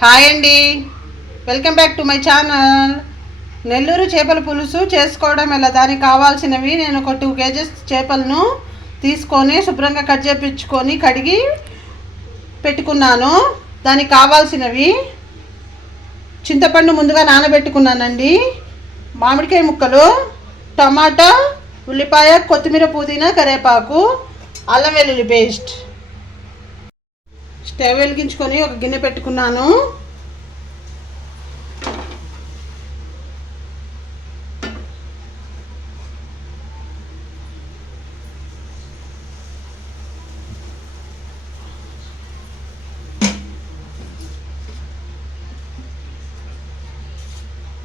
Hi అండి. Welcome back to my channel. Nellore చేపల పులుసు చేసుకోవడం ఎలా? దానికి కావాల్సినవి నేను ఒక టూ కేజెస్ చేపలను తీసుకొని శుభ్రంగా కట్ చేపించుకొని కడిగి పెట్టుకున్నాను. దానికి కావాల్సినవి చింతపండు ముందుగా నానబెట్టుకున్నానండి. మామిడికాయ ముక్కలు టమాటా ఉల్లిపాయ కొత్తిమీర పుదీనా కరివేపాకు అల్లం వెల్లుల్లి పేస్ట్. స్టవ్ వెలిగించుకొని ఒక గిన్నె పెట్టుకున్నాను.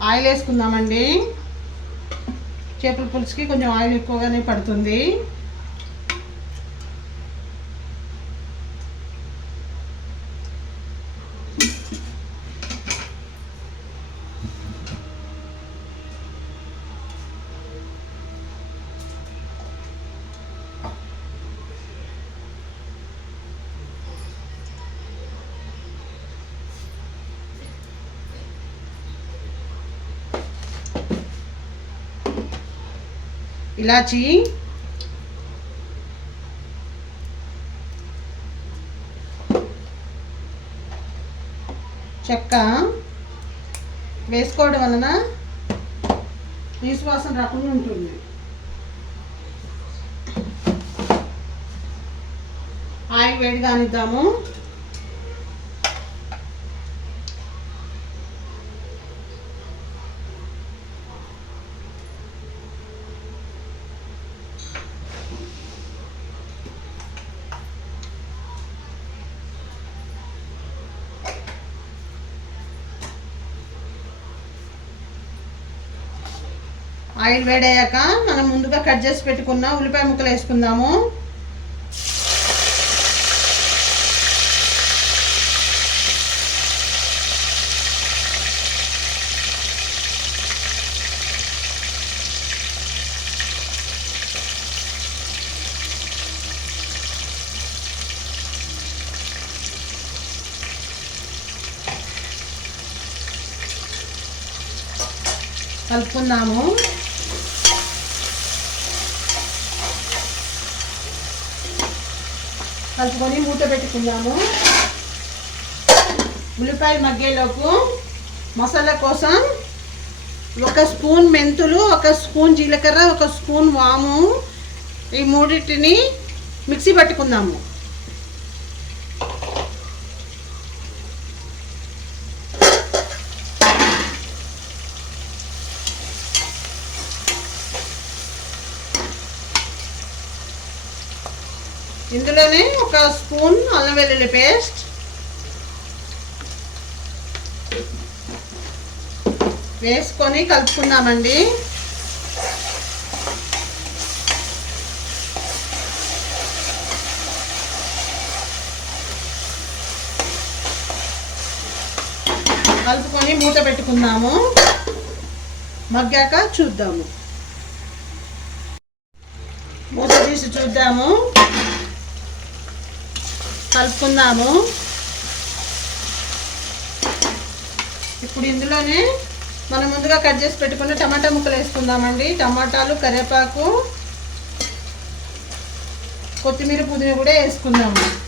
ఆయిల్ వేసుకుందామండి. చేపల పులుసుకి కొంచెం ఆయిల్ ఎక్కువగానే పడుతుంది. ఇలాచి వేసుకోవడం వలన విశ్వాసం రాకుండా ఉంటుంది. ఆయిల్ వేడి కానిద్దాము ఆయిల్ వేడయ్యాక మనం ముందుగా కట్ చేసి పెట్టుకున్న ఉల్లిపాయ ముక్కలు వేసుకుందాము. కలుపుకుందాము. కలుపుకొని మూత పెట్టుకుందాము. ఉల్లిపాయ మగ్గేలోపు మసాలా కోసం ఒక స్పూన్ మెంతులు ఒక స్పూన్ జీలకర్ర ఒక స్పూన్ వాము ఈ మూడింటిని మిక్సీ పట్టుకుందాము. ఇందులోనే ఒక స్పూన్ అల్లం వెల్లుల్లి పేస్ట్. వేసుకొని కలుపుకుందామండి. కలుపుకొని మూత పెట్టుకుందాము. మగ్గాక చూద్దాము. మూత తీసి చూద్దాము. కలుపుకుందాము. ఇప్పుడు ఇందులోనే మనం ముందుగా కట్ చేసి పెట్టుకున్న టమాటా ముక్కలు వేసుకుందామండి. టమాటాలు కరివేపాకు కొత్తిమీర పుదీనా కూడా వేసుకుందాము.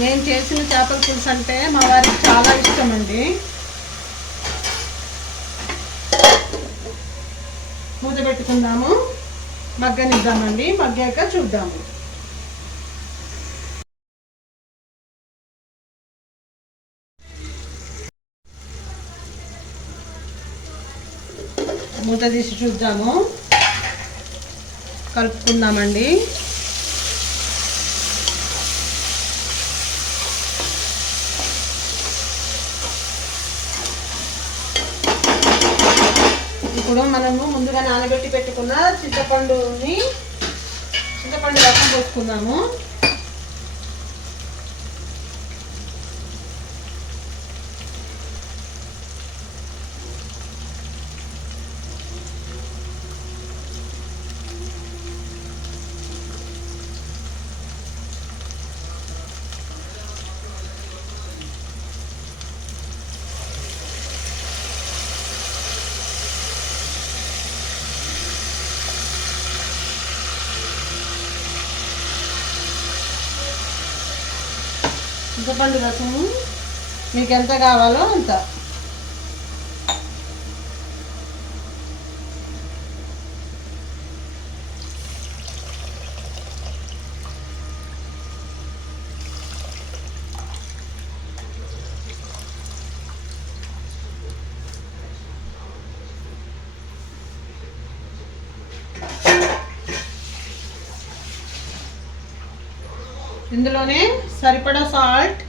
నేను చేసిన చేపల పులుసు అంటే మా వారికి చాలా ఇష్టం అండి మూత పెట్టుకుందాము. మగ్గనిద్దామండి. మగ్గాక చూద్దాము. మూత తీసి చూద్దాము. కలుపుకుందామండి. ఇప్పుడు మనము ముందుగా నానబెట్టి పెట్టుకున్న చింతపండుని చింతపండు రసం పోసుకుందాము. చింతపండు రసము మీకు ఎంత కావాలో అంత. ఇందులోనే సరిపడా సాల్ట్.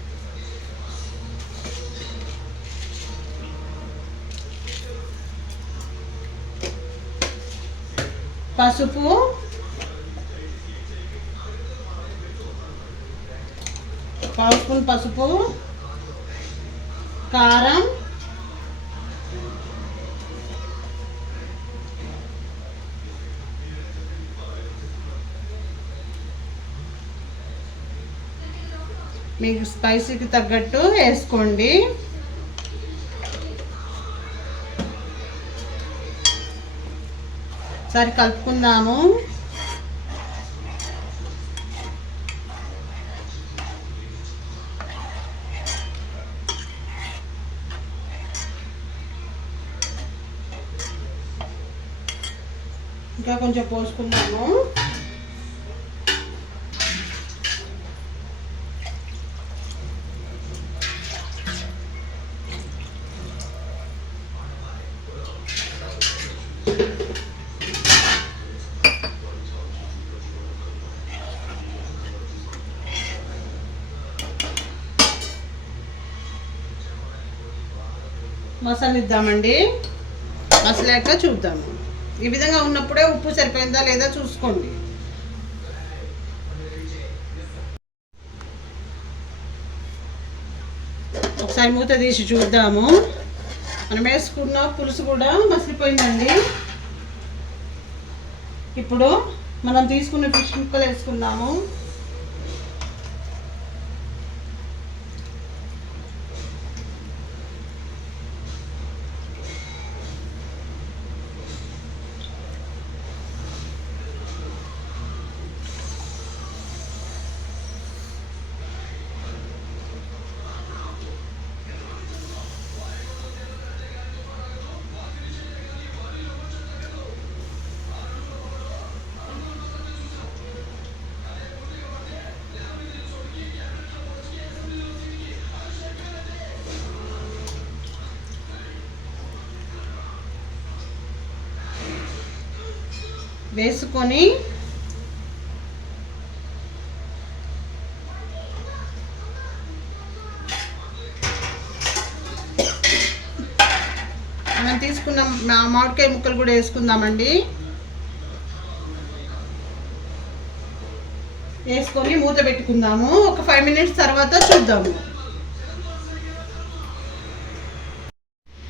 పసుపు. పావు స్పూన్ పసుపు. కారం. మీకు స్పైసీకి తగ్గట్టు వేసుకోండి. సరి కలుపుకుందాము. ఇంకా కొంచెం పోసుకుందాము. మసాలిద్దామండి. మసలాక చూద్దాము ఈ విధంగా ఉన్నప్పుడే ఉప్పు సరిపోయిందా లేదా చూసుకోండి. ఒకసారి మూత తీసి చూద్దాము. మనం వేసుకున్న పులుసు కూడా మసిలిపోయిందండి. ఇప్పుడు మనం తీసుకున్న ఫిష్ ముక్కలు వేసుకున్నాము వేసుకొని మనం తీసుకున్న మామిడికాయ ముక్కలు కూడా వేసుకుందామండి. వేసుకొని మూత పెట్టుకుందాము. ఒక ఫైవ్ మినిట్స్ తర్వాత చూద్దాము.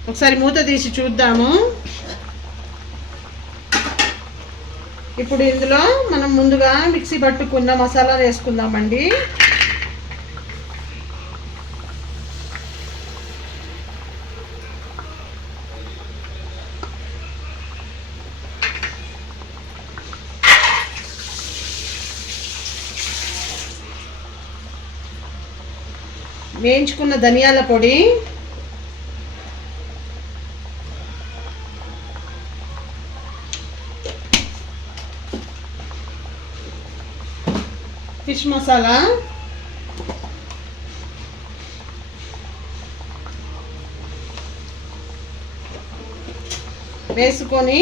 ఒకసారి మూత తీసి చూద్దాము. ఇప్పుడు ఇందులో మనం ముందుగా మిక్సీ పట్టుకున్న మసాలా వేసుకుందామండి. వేయించుకున్న ధనియాల పొడి ఫిష్ మసాలా వేసుకొని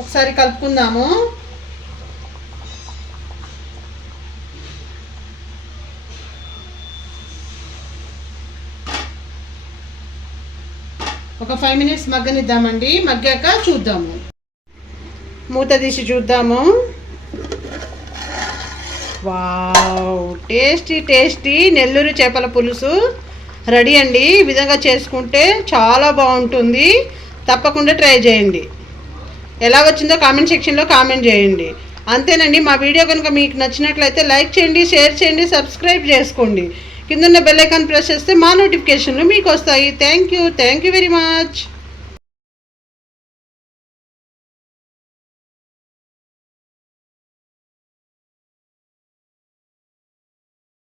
ఒకసారి కలుపుకుందాము. ఒక ఫైవ్ మినిట్స్ మగ్గనిద్దామండి. మగ్గాక చూద్దాము. మూత తీసి చూద్దాము. వావ్. టేస్టీ టేస్టీ నెల్లూరు చేపల పులుసు. రెడీ అండి. ఈ విధంగా చేసుకుంటే చాలా బాగుంటుంది. తప్పకుండా ట్రై చేయండి. ఎలా వచ్చిందో కామెంట్ సెక్షన్లో కామెంట్ చేయండి. అంతేనండి మా వీడియో కనుక మీకు నచ్చినట్లయితే లైక్ చేయండి షేర్ చేయండి సబ్స్క్రైబ్ చేసుకోండి. కిందన్న బెల్ ఐకాన్ ప్రెస్ చేస్తే మా నోటిఫికేషన్లు మీకు వస్తాయి. Thank you. Thank you very much.